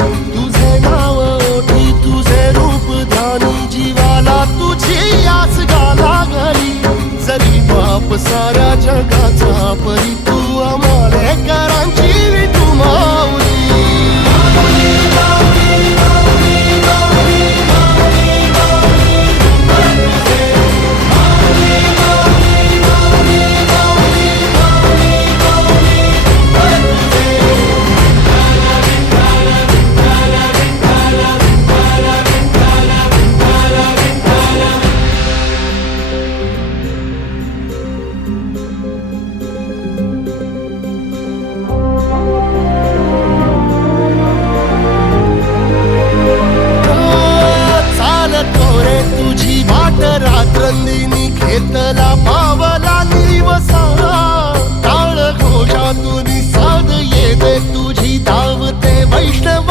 तुझे नाव ओठी तुझे रूप ध्यानी जीवाला तुझी आस गा लागली जरी बाप सा